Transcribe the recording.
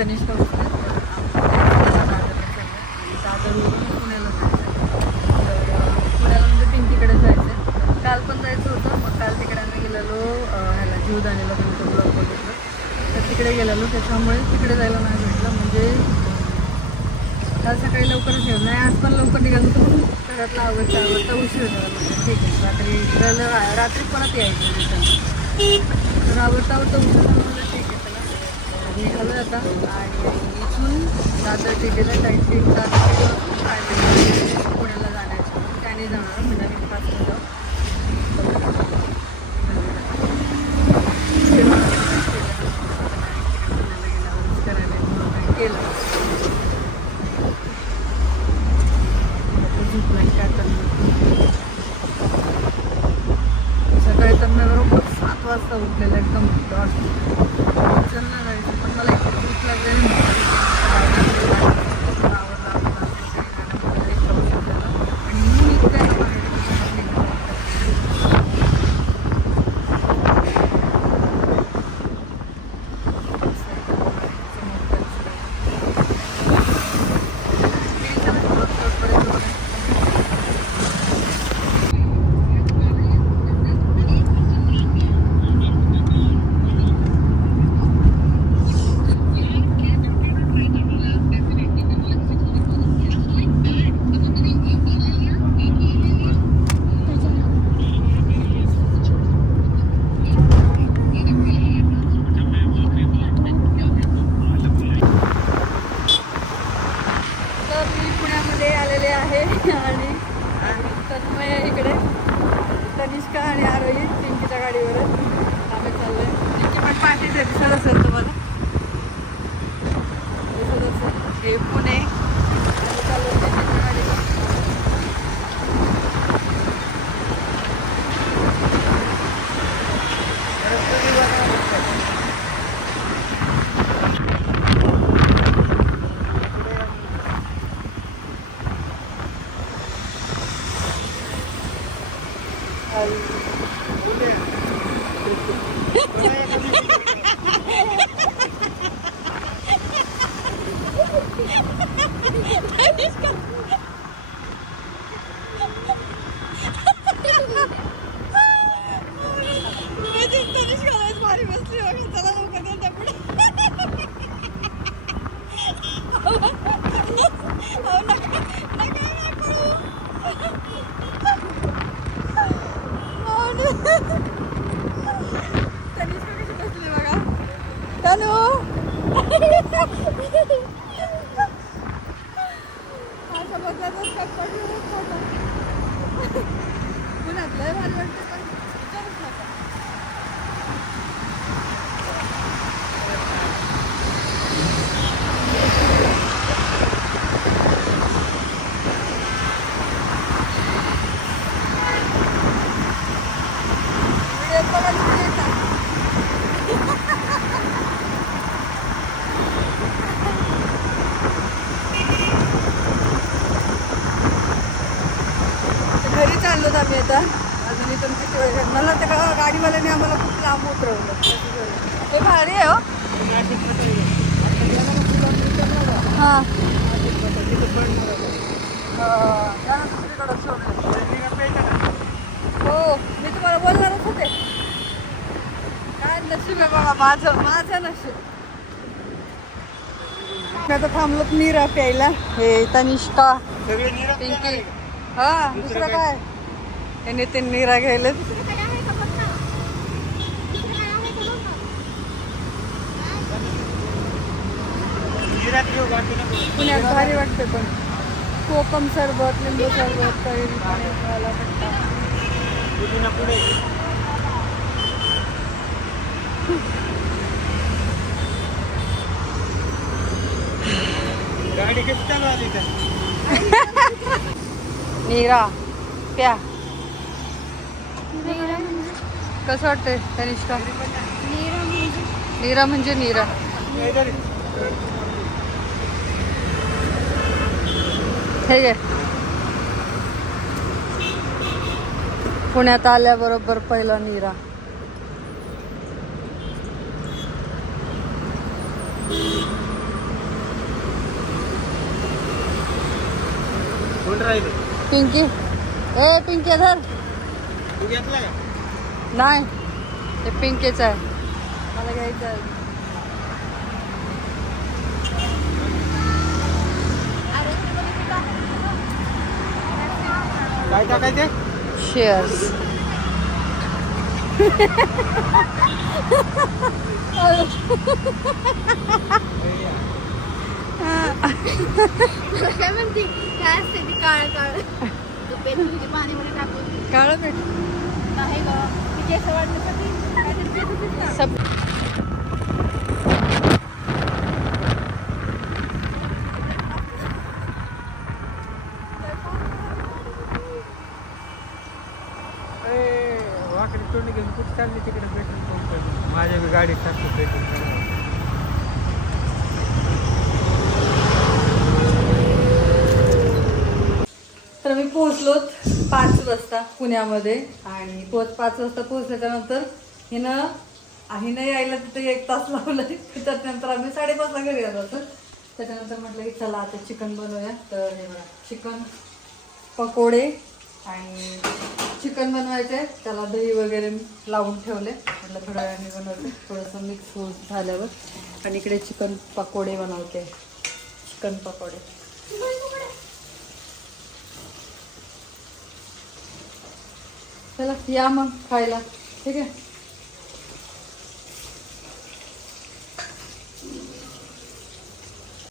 तनिष्का बोलते. दादरवरून पुण्याला जायचं. तर पुण्याला म्हणजे पिंकीकडे जायचं. काल पण जायचं होतं. मग काल तिकडे आम्ही गेलेलो ह्याला जीवदानीला तुमचं ब्लॉग बघितलं. तर तिकडे गेलेलो त्याच्यामुळे तिकडे जायला नाही भेटलं. म्हणजे काल सकाळी लवकरच गेलो नाही. आज पण लवकर निघालो तर घरातला आवडता उशीर झाला. म्हणजे ठीक आहे रात्री परत यायचं रिटर्न. तर आवडता उशीर झाला म्हणजे ठीक आहे चला निघालो आता. आणि इथून दादर टिकेला टॅक्सी दादर पुण्याला जाण्याचं त्याने जाणार म्हणजे आम्ही फास्ट जाऊ. केलं सकाळी तर मी बरोबर 7 वाजता उठलेलं एकदम डॉट चलना जायचं. पण मला इतकी भूक लागलेली आणि मी निघताना बाहेर आणि तन्मय इकडे तनिष्का आणि आरोही पिंकीच्या गाडीवरच आम्ही चाललोय. पिंकी पण पाठीच आहे दिसत असेल तुम्हाला दिसत असेल. हे पुणे आम्ही चाललो पिंकीच्या गाडीवर. घरी चाललो आम्ही आता. अजून इथून किती वेळ मला त्या गाडीवाल्याने आम्हाला खूप लांब उतरवलं. हे भारी आहे हो. हां हो मी तुम्हाला बोलणारच होते. काय नशीब आहे बाबा माझं नशीब. मी आता थांबलो नीरा प्यायला. हे तनिष्का पिंकी हा दुसरं काय हे नितीन नीरा घ्यायला. पुण्यात भारी वाटते पण कोकम सरबत लिंबू सरबत कैरी पाण्याला गाडी कशी चालू आली का नीरा प्या. कसं वाटतंय तनिष्का? नीरा म्हणजे नीरा. हे घे. पुण्यात आल्याबरोबर पहिला नीरा. पिंकी ए पिंकी धर नाही ते पिंकीच आहे मला घ्यायचं आहे. काय टाकायचे शेअर्स काय म्हणते काय असते ती काळ काळ पाणीमध्ये टाकून काळ भेट नाही ग ती केस वाढण्यासाठी काहीतरी केस होतीच ना. सब वाकडी तोंड घेऊन कुठे चालली तिकडे पेट्रोल पंप माझ्या बी गाडीत टाकतो पेट्रोल. तर मी पोहोचलोत 5 वाजता पुण्यामध्ये आणि 5 वाजता पोहोचल्याच्यानंतर हिनं यायला तिथे 1 तास लावला. त्याच्यानंतर आम्ही 5:30ला घरी आलो होतो. त्याच्यानंतर म्हटलं की चला आता चिकन बनवूया. तर हे बघा चिकन पकोडे आणि चिकन बनवायचं आहे त्याला दही वगैरे लावून ठेवले. म्हटलं थोड्या वेळाने बनवते थोडंसं मिक्स होऊन झाल्यावर. आणि इकडे चिकन पकोडे बनवते चिकन पकोडे. चला या मग खायला ठीक आहे.